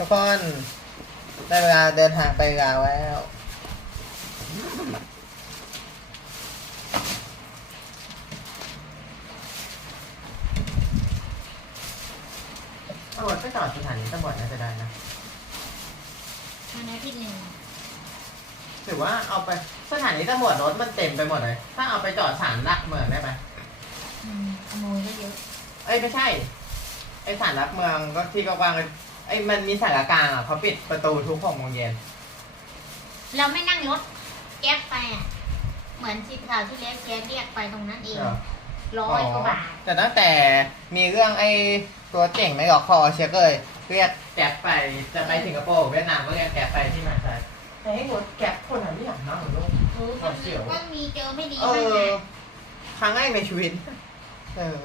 ทุกคนได้เวลาเดินทางไปลาวแล้ว ตำรวจไปจอดสถานีตำรวจน่าจะได้นะภายในอาที่หนึ่งถือว่าเอาไปสถานีตำรวจรถมันเต็มไปหมดเลย ถ้าเอาไปจอดสารหลักเมืองได้ไหมอืมขโมยก็เยอะ เอ้ยไม่ใช่ ไอสารหลักเมืองก็ที่กว้างๆ ไอยมันมีสารกลางอะเขาปิดประตูทุกหกโมงเย็นเราไม่นั่งรถแก๊ปไปอะ เหมือนที่ข่าวที่เล็กแก๊ปเรียกไปตรงนั้นเองเหรอร้อยกว่าบาทแต่ตั้งแต่มีเรื่องไอ้ตัวเจ๋งไม่หลอกคอเชียร์เลยเรียกแก๊ปไปจะไปสิงคโปร์เวียดนามก็เรียกแก๊ปไปที่มาไทยแต่ให้หมดแก๊ปคนนั้นไม่อยากนั่งหรอกเออเอาเสี่ยวก็มีเจอไม่ดีเอบ้างอนะครั้งแรกในชีวิต เออ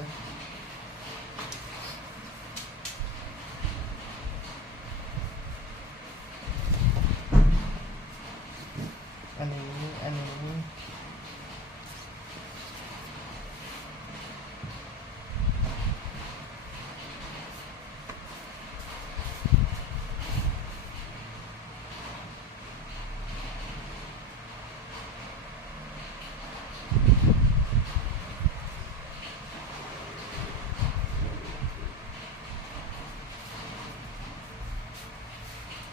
อันนี้ อันนี้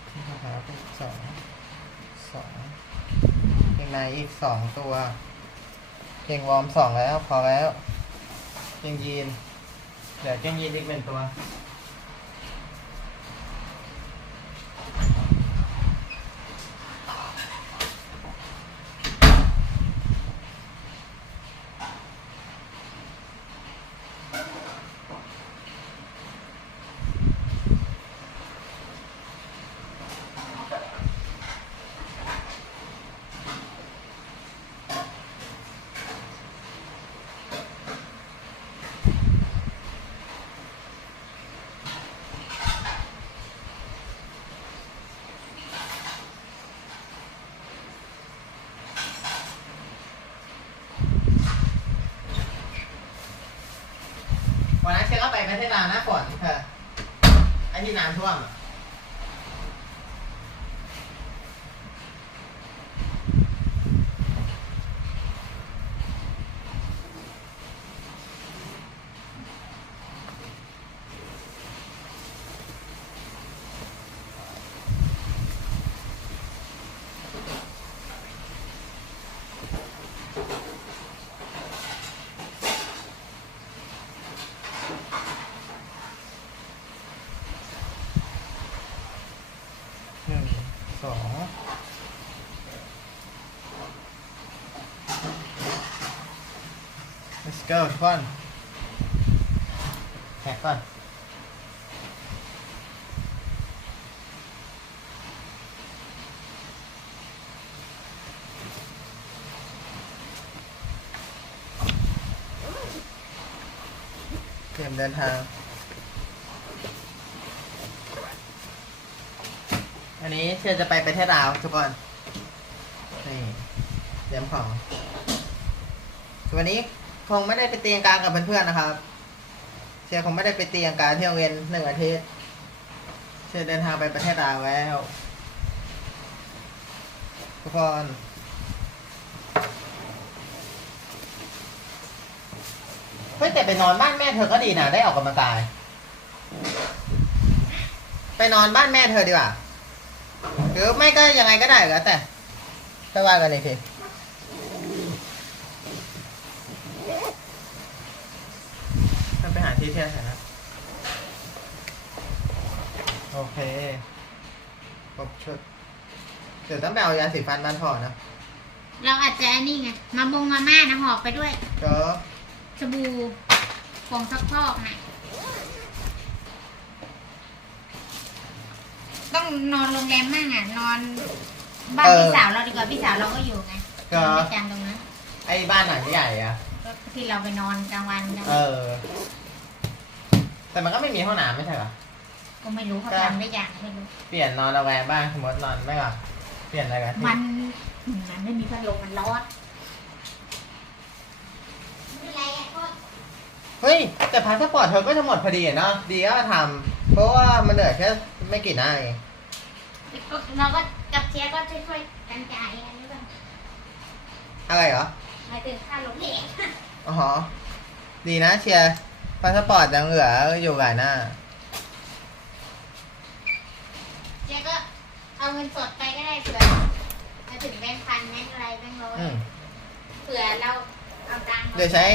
ที่ราคาเป็นสองสองเกงในอีก สองตัว เกงวอร์มสองแล้ว พอแล้ว เกงยีน เดี๋ยวเกงยีนอีกเป็นตัว วันนั้นเช็คก็ไปประเทศลาวนะฝนเธอ ไอ้ที่น้ำท่วมอะหนึ่งสอง let's go ทุกคนแท็กก่อนเตรียมเดินทาง อันนี้เชื่อจะไปประเทศลาวทุกคน นี่เตรียมของ วันนี้ คงไม่ได้ไปเตียงกลางกับเพื่อนๆนะครับ เชียร์คงไม่ได้ไปเตียงกลางที่โรงเรียนหนึ่งอาทิตย์ เชียร์เดินทางไปประเทศลาวแล้ว ทุกคนเฮ้ยแต่ไปนอนบ้านแม่เธอก็ดีนะได้ออกกำลังกาย ไปนอนบ้านแม่เธอดีกว่าหรือไม่ก็ยังไงก็ได้แล้วแต่ก็ว่ากันเลยทีมันไปหา ที่เที่ยวกันนะ โอเคครบชุดเดี๋ยวต้องไปเอายาสีฟันบ้านพ่อนะเราอาจจะอันนี่ไง มามงมาม่านะหอบไปด้วยก็สบู่ผงซักฟอกนะต้องนอนโรงแรมมั่งอะ นอนบ้านพี่สาวเราดีกว่าพี่สาวเราก็อยู่ไงก็ประจำตรงนั้นไอ้บ้านหลังใหญ่อะก็ที่เราไปนอนกลางวันกันเออ แต่มันก็ไม่มีห้องน้ำไม่ใช่เหรอ ก็ไม่รู้เขาทำได้อย่างไม่รู้ เปลี่ยนนอนระแวงบ้างสมมตินอนไม่หรอเปลี่ยนอะไรกันมันมันไม่มีพัดลมมันร้อนไม่เป็นไรอะก็เฮ้ย แต่พาสปอร์ตเธอก็จะหมดพอดีอะเนาะดีก็ทำเพราะว่ามันเหลือแค่ไม่กี่หน้าเองเราก็กับเชียร์ก็ช่วยๆกันจ่ายอันนี้ก่อนอะไรเหรอหมายถึงค่ารถเองอ๋อดีนะเชียร์ พาสปอร์ตยังเหลืออยู่หลายหน้าเชียร์ก็เอาเงินสดไปก็ได้เผื่อมาถึงแบงค์พันแบงค์อะไรแบงค์ร้อยอืมเผื่อเราเอาตังค์เดี๋ยวใช้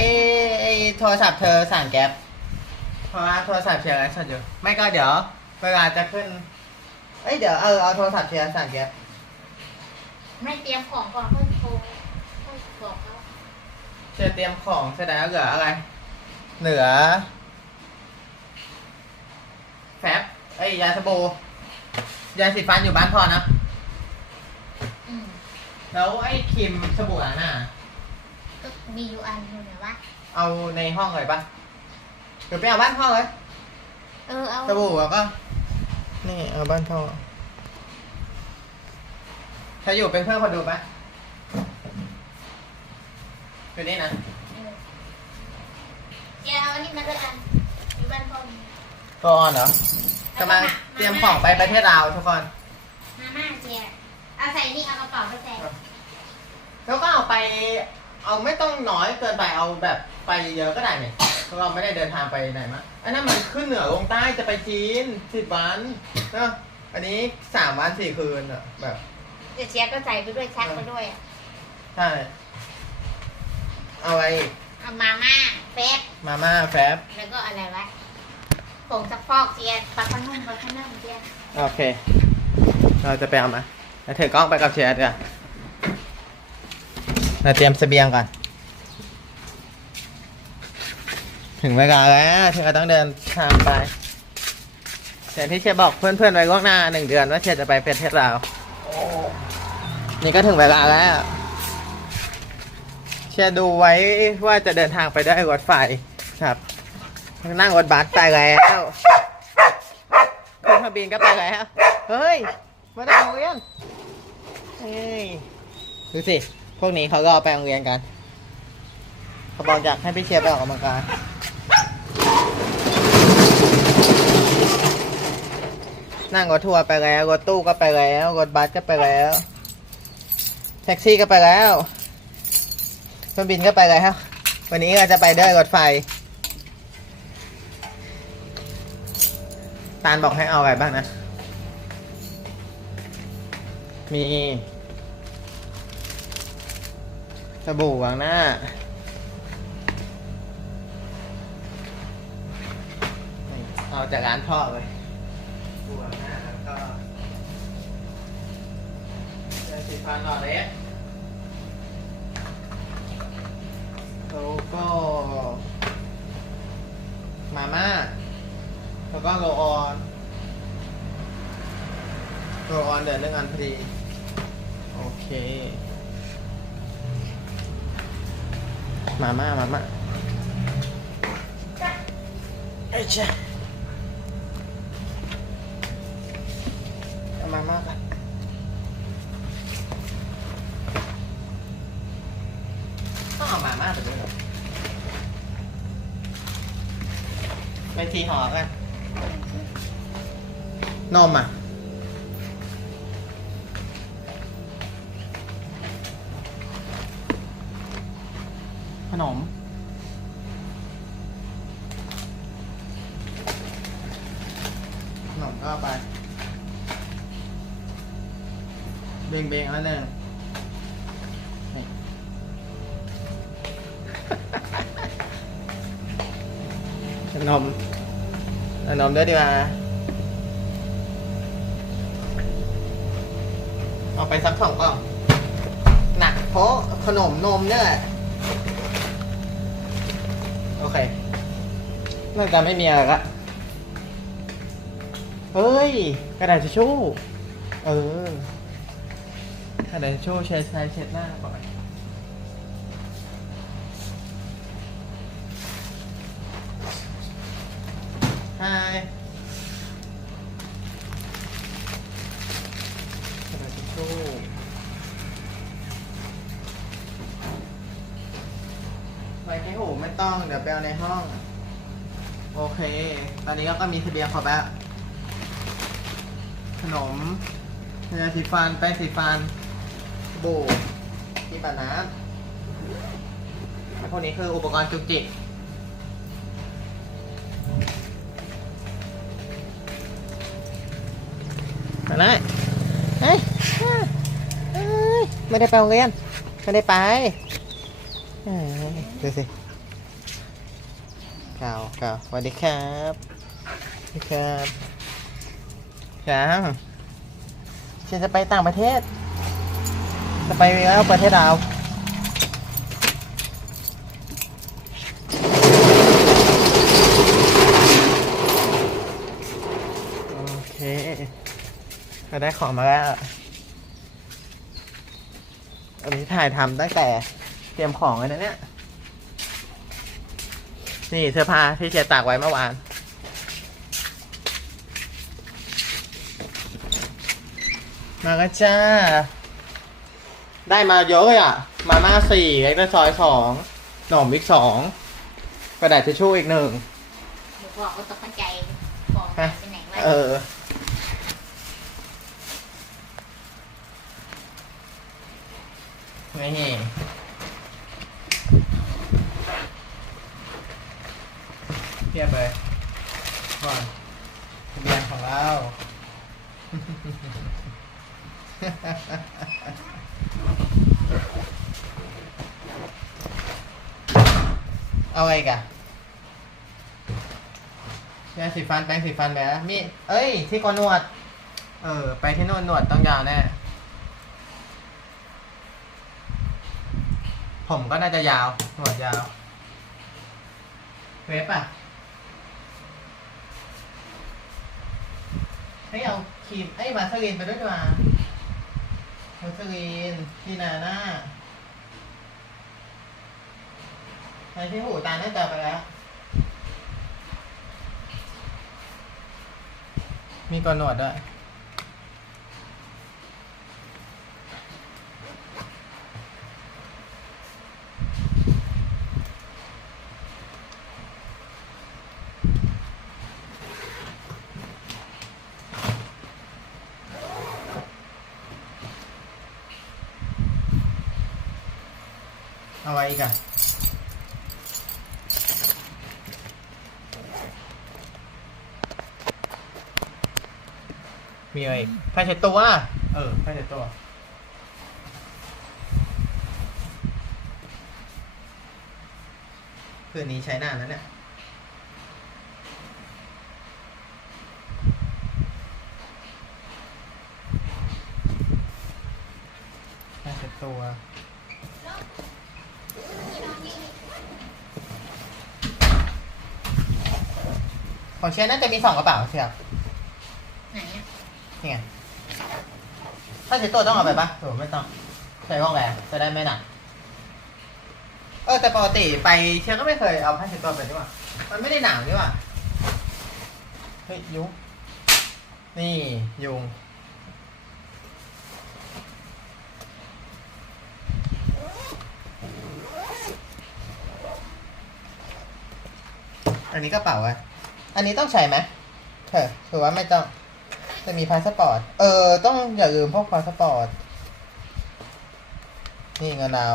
ไอ้โทรศัพท์เธอสั่งแก๊ปเพราะว่าโทรศัพท์เชียร์ไลฟ์สดอยู่ ไม่ก็เดี๋ยว เวลาจะขึ้น เอ้ยเดี๋ยวเออเอาโทรศัพท์เชียร์สั่งแก๊ปไม่เตรียมของก่อนค่อยโทรค่อยบอกเขาเชียร์เตรียมของเสร็จแล้วเหลืออะไร เหลือ แฟบไอ้ยยาสบู่ยาสีฟันอยู่บ้านพ่อนะ อืมแล้วไอ้ครีมสบู่ล้างหน้าก็มีอยู่อันอยู่นะว่าเอาในห้องเลยปะหรือไปเอาบ้านพ่อเลยเออเอาสบู่แล้วก็ นี่เอาบ้านพ่อใครอยู่เป็นเพื่อนคนดูปะอยู่นี่นะ เออเชียร์เอาอันนี้มาด้วยอันอยู่บ้านพ่อมีตัวออนเหรอกำลังเตรียมของไปประเทศลาวทุกคน มาม่าเชียร์เอาใส่นี่เอากระเป๋าไปใส่แล้วก็เอาไป เอาไม่ต้องน้อยเกินไปเอาแบบไปเยอะก็ได้เนี่ยเพราะเราไม่ได้เดินทางไปไหนมาอันนั้นมันขึ้นเหนือลงใต้จะไปจีนสิบวันเนอะอันนี้สามวันสี่คืนอะแบบ เดี๋ยวเชียร์ก็ใส่ไปด้วยชักไปด้วยอะใช่ เอาไว้เอามาม่าเฟส มาม่าแฟบแล้วก็อะไรวะผงซักฟอกเชียร์ปลาขนุ่มปลาขนุ่มเชียร์โอเค เราจะไปเอามาแล้วถือกล้องไปกับเชียร์กันเราเตรียมเสบียงก่อน ถึงเวลาแล้วที่เราต้องเดินทางไปอย่างที่เชียร์บอกเพื่อนๆไว้ล่วงหน้าหนึ่งเดือนว่าเชียร์จะไปประเทศลาวนี่ก็ถึงเวลาแล้วเชียร์ดูไว้ว่าจะเดินทางไปด้วยรถไฟ ครับนั่งรถบัสไปแล้วขึ้นเครื่องบินก็ไปแล้ว เฮ้ย มาได้โรงเรียนเฮ้ยดูสิ พวกนี้เขาก็ไปโรงเรียนกัน เขาบอกอยากให้พี่เชียร์ไปออกกำลังกายนั่งรถทัวร์ไปแล้ว รถตู้ก็ไปแล้ว รถบัสก็ไปแล้ว แท็กซี่ก็ไปแล้วเครื่องบินก็ไปแล้ว วันนี้เราจะไปด้วยรถไฟ ตาลบอกให้เอาอะไรบ้างนะ มีสบู่วางหน้านี่เอาจากร้านพ่อเลยสบู่วางหน้าแล้วก็ยาสีฟันหลอดเล็กแล้วก็มาม่า แล้วก็โรลออนโรลออนเดือนหนึ่งอันพอดี โอเค มาม่ามาม่าไอ้เจ้าเอามาม่ากันต้องเอามาม่าไปด้วยเหรอไปทีหอกัน นมอะขนม ขนมก็เอาไป เบงเบงแล้วหนึ่งนี่ ขนมขนมด้วยดีกว่า เอาไปสักสองกล่อง หนักเพราะขนมนมเนี่ยโอเคน่าจะไม่มีอะไรละเฮ้ย กระดาษทิชชู่ เออกระดาษทิชชู่เช็ดใช้เช็ดหน้าก่อน ก็มีทะเบียนครบแล้วขนมยาสีฟัน แป้งสีฟันสบู่ที่ปัดน้ำพวกนี้คืออุปกรณ์จุกจิกมาเลยเฮ้ยไม่ได้ไปโรงเรียน ไม่ได้ไปเอ้ยดูสิเก่าเก่าสวัสดีครับ ครับครับฉันจะไปต่างประเทศ จะไปแล้วประเทศลาวโอเคเราได้ของมาแล้วอันนี้ถ่ายทำตั้งแต่เตรียมของเลยนะเนี่ย นี่เสื้อผ้าที่เชตากไว้เมื่อวาน มากันจ้า ได้มาเยอะเลยอะ มาม่าสี่เล็กตะซอยสองหน่อมวิกสองกระดาษทิชชู่อีกหนึ่งเดี๋ยวบอกว่าตกใจบอกหายไปไหนวะเออ นี่เทียบเลยก่อนทะเบียนของเรา เอาไงกันยาสีฟันแปรงสีฟันแล้วมี เอ้ย ที่กนวด เออ ไปที่น่นหนวดต้องยาวแน่ ผมก็น่าจะยาว หนวดยาว เวฟอะให้เอาครีมไอ้มาสลีนไปด้วยดีกว่า มัสลีนที่นาหน้าในที่หูตาน่าจะไปแล้ว มีกอนหนวดด้วย อาไว้อีกอะมีอะไรอีกผ้าเช็ดตัวอะเออผ้าเช็ดตัวคืนนี้ใช้นานแล้วเนี่ย ผ้าเช็ดตัว ของเชียร์น่าจะมีสองกระเป๋าเชียร์ไหนอะนี่ไงถ้าเช็ดตัวต้องเอาไปปะหรือไม่ต้องใส่ห้องแอร์จะได้ไม่หนัก เออแต่ปกติไปเชียร์ก็ไม่เคยเอาผ้าเช็ดตัวไปนี่หว่ามันไม่ได้หนาวนี่หว่าเฮ้ยยุงนี่ยุงอันนี้กระเป๋าอะ อันนี้ต้องใช้ไหมเออถือว่าไม่ต้อง จะมีพาสปอร์ต เออ ต้องอย่าลืมพวกพาสปอร์ต นี่เงินดาว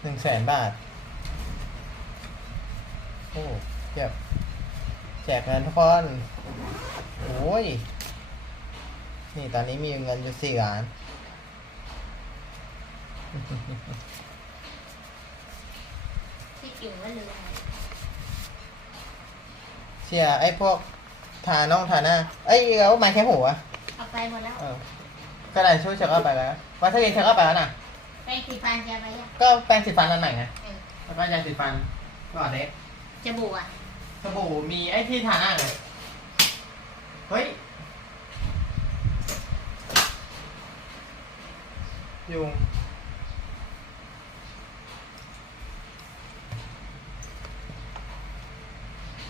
หนึ่งแสนบาท โอ้เจ็บแจกเงินทุกคนโอ้ย นี่ตอนนี้มีเงินอยู่สี่ล้าน ที่จริงว่าลืมเชียร์ไอ้พวกทาน่องทาหน้าเอ้ยแล้วไม้แค่หัวเอาไปหมดแล้วเออก็ได้ช่วยเช็คเอาไปแล้ววัสลีนเช็คเอาไปแล้วนะไปสีฟันจะไปยังก็แปรงสีฟันอันไหนไงเออแล้วก็ยาสีฟันก่อนเด็กจมูกอะสบู่มีไอ้ที่ทาหน้าไงเฮ้ยยุง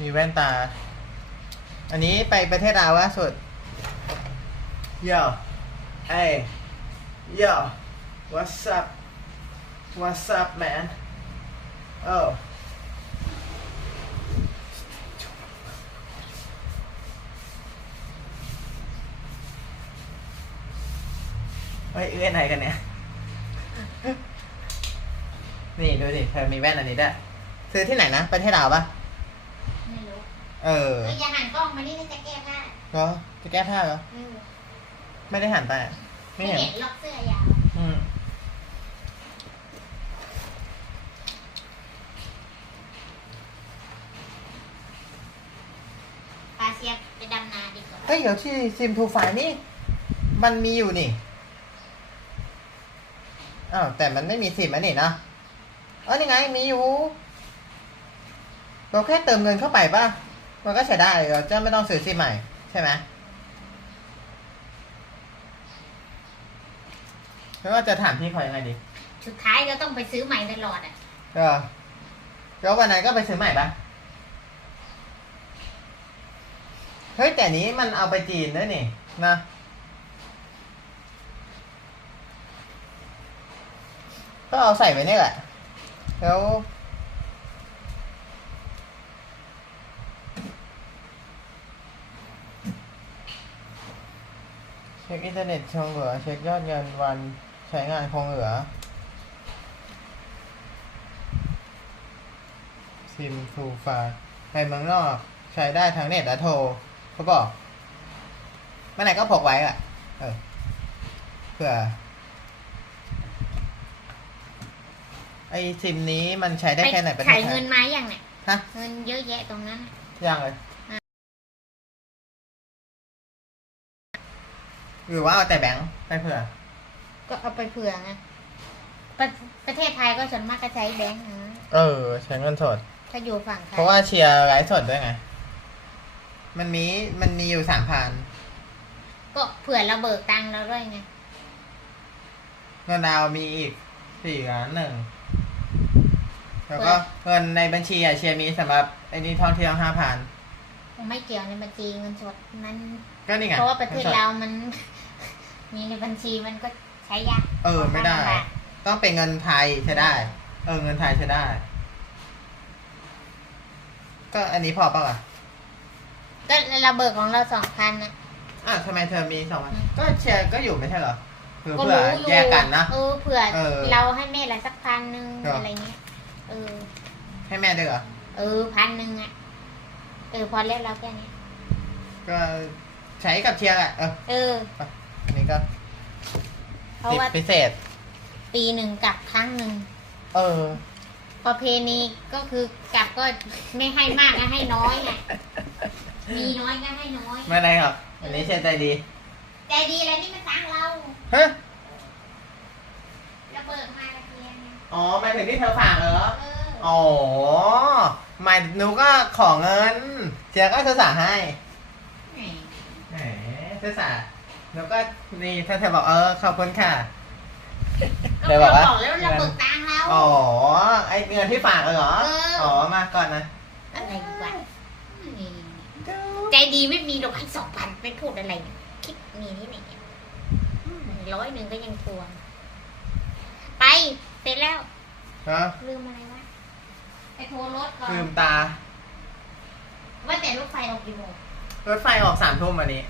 มีแว่นตา อันนี้ไปประเทศลาวล่าสุด Yo เอ้ย Yo What's up What's up man เออเฮ้ยเอื้อนอะไรกันเนี่ย นี่ดูดิเธอมีแว่นอันนี้ด้วยซื้อที่ไหนนะ ประเทศลาวปะไม่รู้ เออเอออย่าหันกล้องมานี่ถ้าจะแก้ผ้าเหรอจะแก้ผ้าเหรอ เออไม่ได้หันไปอะไม่ไม่เห็น เห็นล็อกเสื้อยาวอืมปลาเสียบไปดำนาดีกว่าเฮ้ยเดี๋ยวที่ซิมทูไฟนี่ มันมีอยู่นี่ อ้าวแต่มันไม่มีซิมอันนี้นะเออนี่ไงมีอยู่ เราแค่เติมเงินเข้าไปป่ะ มันก็ใช้ได้เราจะไม่ต้องซื้อซิมใหม่ ใช่ไหมแล้วว่าจะถามพี่เขายังไงดีสุดท้ายก็ต้องไปซื้อใหม่ตลอดอะเออแล้ววันนั้นก็ไปซื้อใหม่ปะเฮ้ยแต่นี้มันเอาไปจีนด้วยนี่นะก็เอาใส่ไว้นี่แหละ แล้ว ช็คอินเทอร์เน็ตคงเหลือ เช็คยอดเงินวันใช้งานคงเหลือซิมทูฟาไปเมืองนอกใช้ได้ทั้งเน็ตและโทรเขาบอกเมื่อไหร่ก็พกไว้อะเออเผื่อไอซิมนี้มันใช้ได้แค่ไหนประเทศถ่ายไทเงิยนมาอย่างเนี่ยฮะเงินเยอะแยะตรงนั้น ยังเลย หรือว่าเอาแต่แบงค์ไปเผื่อ ก็เอาไปเผื่อไงประประเทศไทยก็ส่วนมากก็ใช้แบงค์นะเออ ใช้เงินสด ถ้าอยู่ฝั่งไทยเพราะว่าเชียร์ไลฟ์สดด้วยไง มันมีมันมีอยู่สามพันก็เผื่อเราเบิกตังค์เราด้วยไงเงินดาวน์มีอีกสี่ล้านหนึ่งแล้วก็เงินในบัญชีอะเชียร์มีสำหรับไอ้นี่ท่องเที่ยวห้าพันไม่เกี่ยวในบัญชีเงินสดนั้น ก็นี่ไงเพราะว่าประเทศเรามัน มีในบัญชีมันก็ใช้ยากเออไม่ได้ลำบากต้องเป็นเงินไทยใช้ได้ เออเงินไทยใช้ได้ ก็อันนี้พอเปล่าอะก็เราเบิกของเราสองพันนะ อะทำไมเธอมีสองพันก็เชียร์ก็อยู่ไม่ใช่เหรอเผื่อก็เผื่อรู้อยู่แยกกันนะ เออเผื่อเออเราให้แม่ละสักพันหนึ่งเหรออ อะไรเงี้ย เออ ให้แม่ด้วยเหรอ เออพันหนึ่งอะ เออพอเล่นเราแค่นี้ก็ใช้กับเชียร์แหละเออ เออ อันนี้ก็เพราะติดว่าพิเศษ ปีหนึ่งกลับครั้งหนึ่งเออ ประเพณีก็คือกลับก็ไม่ให้มากก็ให้น้อยไงมีน้อยก็ให้น้อย ไม่ได้ครับ อันนี้เชียร์ใจดีใจดีอะไรนี่มันตังเราฮะระเบิดมาละเทียนไงอ๋อหมายถึงที่เธอฝากเหรอ เอออ๋อหมายหนูก็ขอเงินเชียร์ก็เธอสาให้ แหมแหมเธอสา หนูก็นี่ถ้าเธอบอกเออขอบคุณค่ะก็เดี๋ยวบเราอกว่าบอกแล้วระเบิดตังเราอ๋อ ไอเงินที่ฝากเหรอ เอออ๋ อ๋อ มาก่อนนะอะไรดีวะนี่ใจดีไม่มีดอกให้สองพันไม่พูดอะไรเนี่ยคิดมีที่ไหนเนี่ยอืมร้อยหนึ่งก็ยังทวง ไปเสร็จแล้ว ฮะลืมอะไรวะไปโทรรถก่อนลืมตา ว่าแต่รถไฟออกกี่โมงรถไฟออกสามทุ่มวันนี้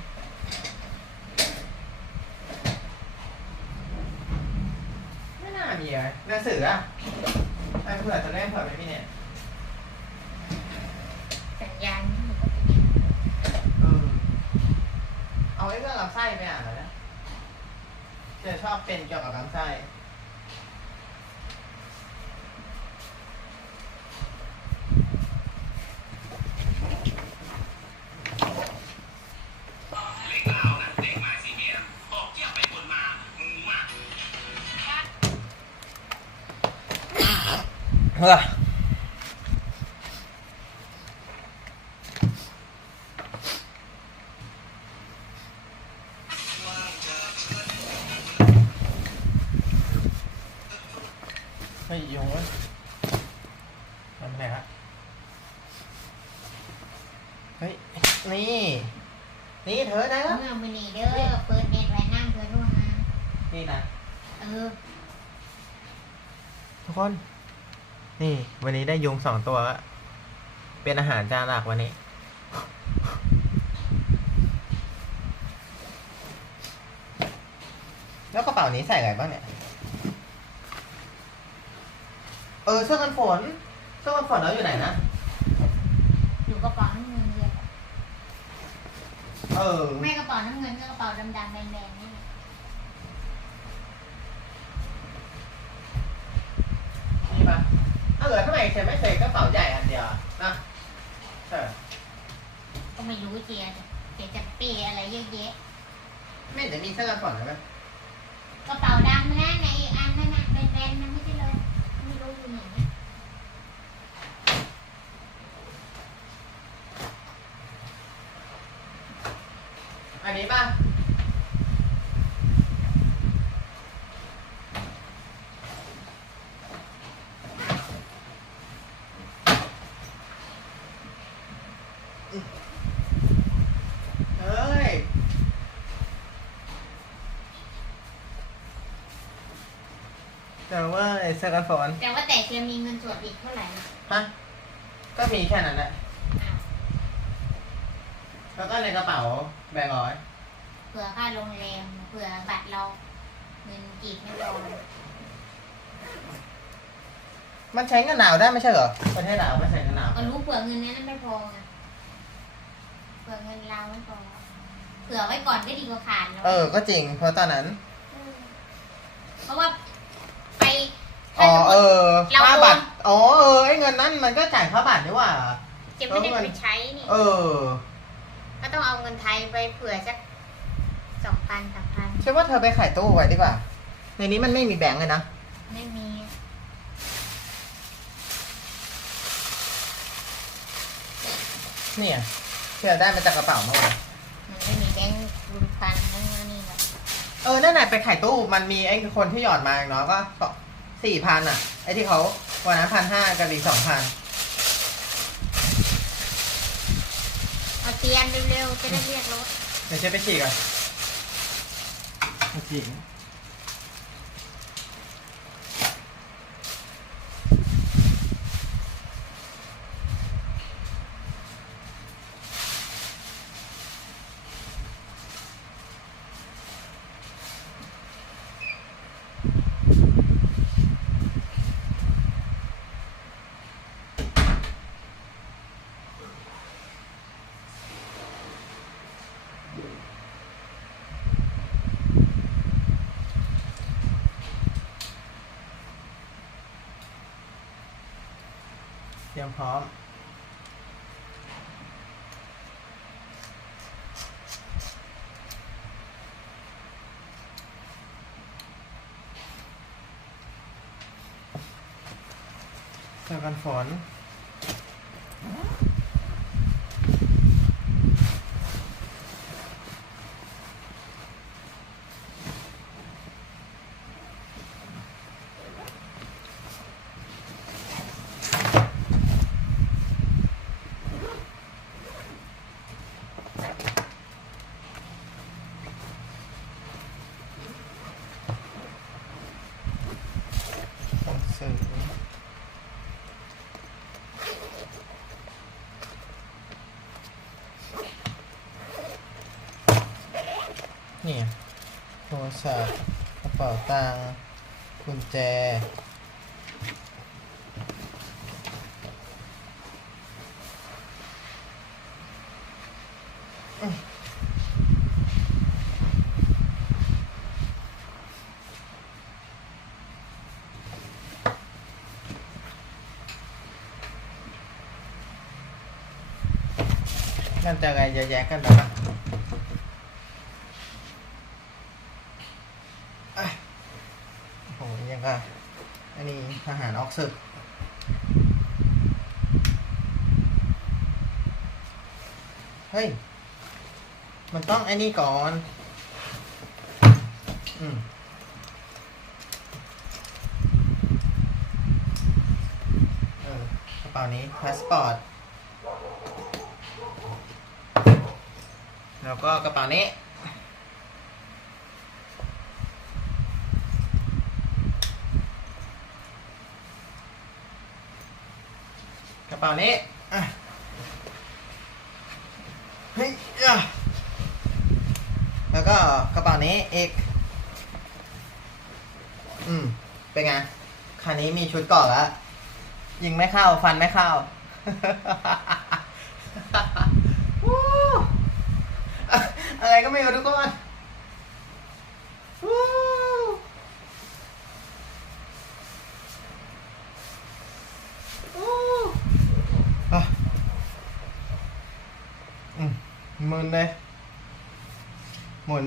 ไม่น่ามีอะหนังสืออะไอ้เผื่อจะเล่นเผื่อไม่มีเนี่ยสัญญาณนี่มันก็เป็นอย่างนี้เออเอาไอ้เรื่องลำไส้ไปอ่านแล้วนะจะชอบเป็นเกี่ยวกับลำไส้ เฮ้ยเฮ้ยยุงเว้ยทำอะไรฮะเฮ้ย นี่ นี่เธอได้แล้ว เมื่อมือนีเด้อเปิดเน็ตไว้นั่งเพื่อนร่วมงาน นี่นะ เออ ทุกคน นี่ วันนี้ได้ ยุงสองตัวละเป็นอาหารจานหลักวันนี้ แล้วกระเป๋านี้ใส่อะไรบ้างเนี่ย เออเสื้อกันฝนเสื้อกันฝนเราอยู่ไหนนะ อยู่กระเป๋าน้ำเงินเลยเออไม่กระเป๋าน้ำเงินก็กระเป๋าดำๆแดงๆนี่นี่ปะ เออทำไมเชนไม่ใส่กระเป๋าใหญ่อันเดียวอะนะเออก็ไม่รู้เจียเจียจะเปย์อะไรเยอะแยะไม่เห็นจะมีเสื้อกันฝนเลยไหมกระเป๋าดำนะในอันนั้นนะแบนๆนะไม่ใช่เลยไม่รู้อยู่ไหนอันนี้ป่ะ เฮ้ย แต่ว่าไอ้ เสื้อกันฝนแต่ว่าแต่เชียมีเงินสดอีกเท่าไหร่นะฮะก็มีแค่นั้นแหละอ้าวแล้วก็ในกระเป๋าแบงค์ร้อยเผื่อค่าโรงแรมเผื่อบัตรเราเงินกีบไม่พอมันใช้เงินหนาวได้ไม่ใช่เหรอประเทศลาวไม่ใช้เงินหนาวก็รู้เผื่อเงินนั้นไม่พอไงเผื่อเงินเราไม่พอเผื่อไว้ก่อนก็ดีกว่าขาดเนาะเออก็จริงเพราะตอนนั้นเพราะว่าไป อ๋อเออเราค่าโอนบัตรอ๋อเออไอ้เงินนั้นมันก็จ่ายค่าบัตรนี่หว่าจะไม่ได้ไปใช้นี่เออ ก็ต้องเอาเงินไทยไปเผื่อสักสองพันสามพันใช่ว่าเธอไปขายตู้ไว้ดีกว่า ในนี้มันไม่มีแบงก์เลยนะ ไม่มี เนี่ยเพื่อได้มาจากกระเป๋าเมื่อวานมันไม่มีแบงค์บุญพันนั่นนี่หรอกเออนั่นไหนะไปขายตู้มันมีไอ้คนที่หยอดมาอย่างน้อยก็ สี่พันอะ ไอ้ที่เขาวันนั้นพันห้ากับอีกสองพันเอาเตียนเร็วๆจะได้เรียกรถ เดี๋ยวเช็ดไปฉีกก่อนไปฉีก ยมพร้อมเจอกันฝน หนังสือนี่ โทรศัพท์กระเป๋าตังค์กุญแจมันจะไรเยอะแยะกันไปปะอะโอ้โหยังก็อันนี้ ทหารออกศึกเฮ้ย มันต้องไอ้นี่ก่อน อืมเออกระเป๋านี้พาสปอร์ต แล้วก็กระเป๋านี้ นี้อะเฮ้ยอะแล้วก็กระเป๋านี้อีก อืม เป็นไงคันนี้มีชุดเกาะแล้ว ยิงไม่เข้า ฟันไม่เข้า อะไรก็ไม่รู้ทุกคนวู้วู้อะอืมหมุ นเลย หมุน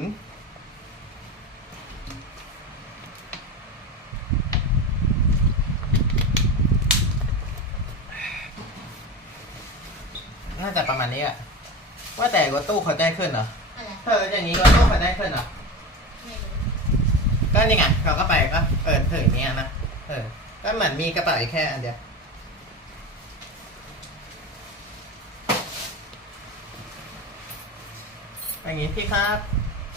น่าจะประมาณนี้อะว่าแต่รถตู้เขาได้ขึ้นเหรอ อะไรเธออย่างนี้รถตู้เขาได้ขึ้นเหรอ ไม่รู้ก็นี่ไงเราก็ไปก็เปิดถืออย่างเนี้ยนะ เออ ก็เหมือนมีกระเป๋าอีกแค่อันเดียว อย่างนี้พี่ครับ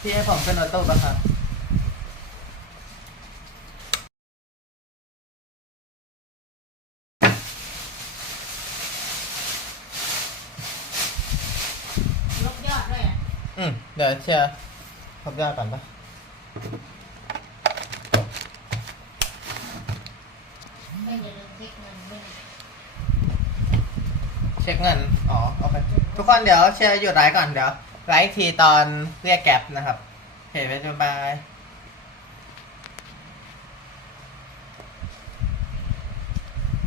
พี่ให้ผมขึ้นรถตู้ปะครับลบยอดด้วยอะอืมเดี๋ยวเชียร์ครบยอดก่อนปะไม่อย่าลืมเช็คเงินด้วยนะเช็คเงิน อ๋อโอเคทุกคนเดี๋ยวเชียร์หยุดไลฟ์ก่อนเดี๋ยว ไลค์ทีตอนเรียกแก๊ปนะครับโอเคไปบ๊ายบาย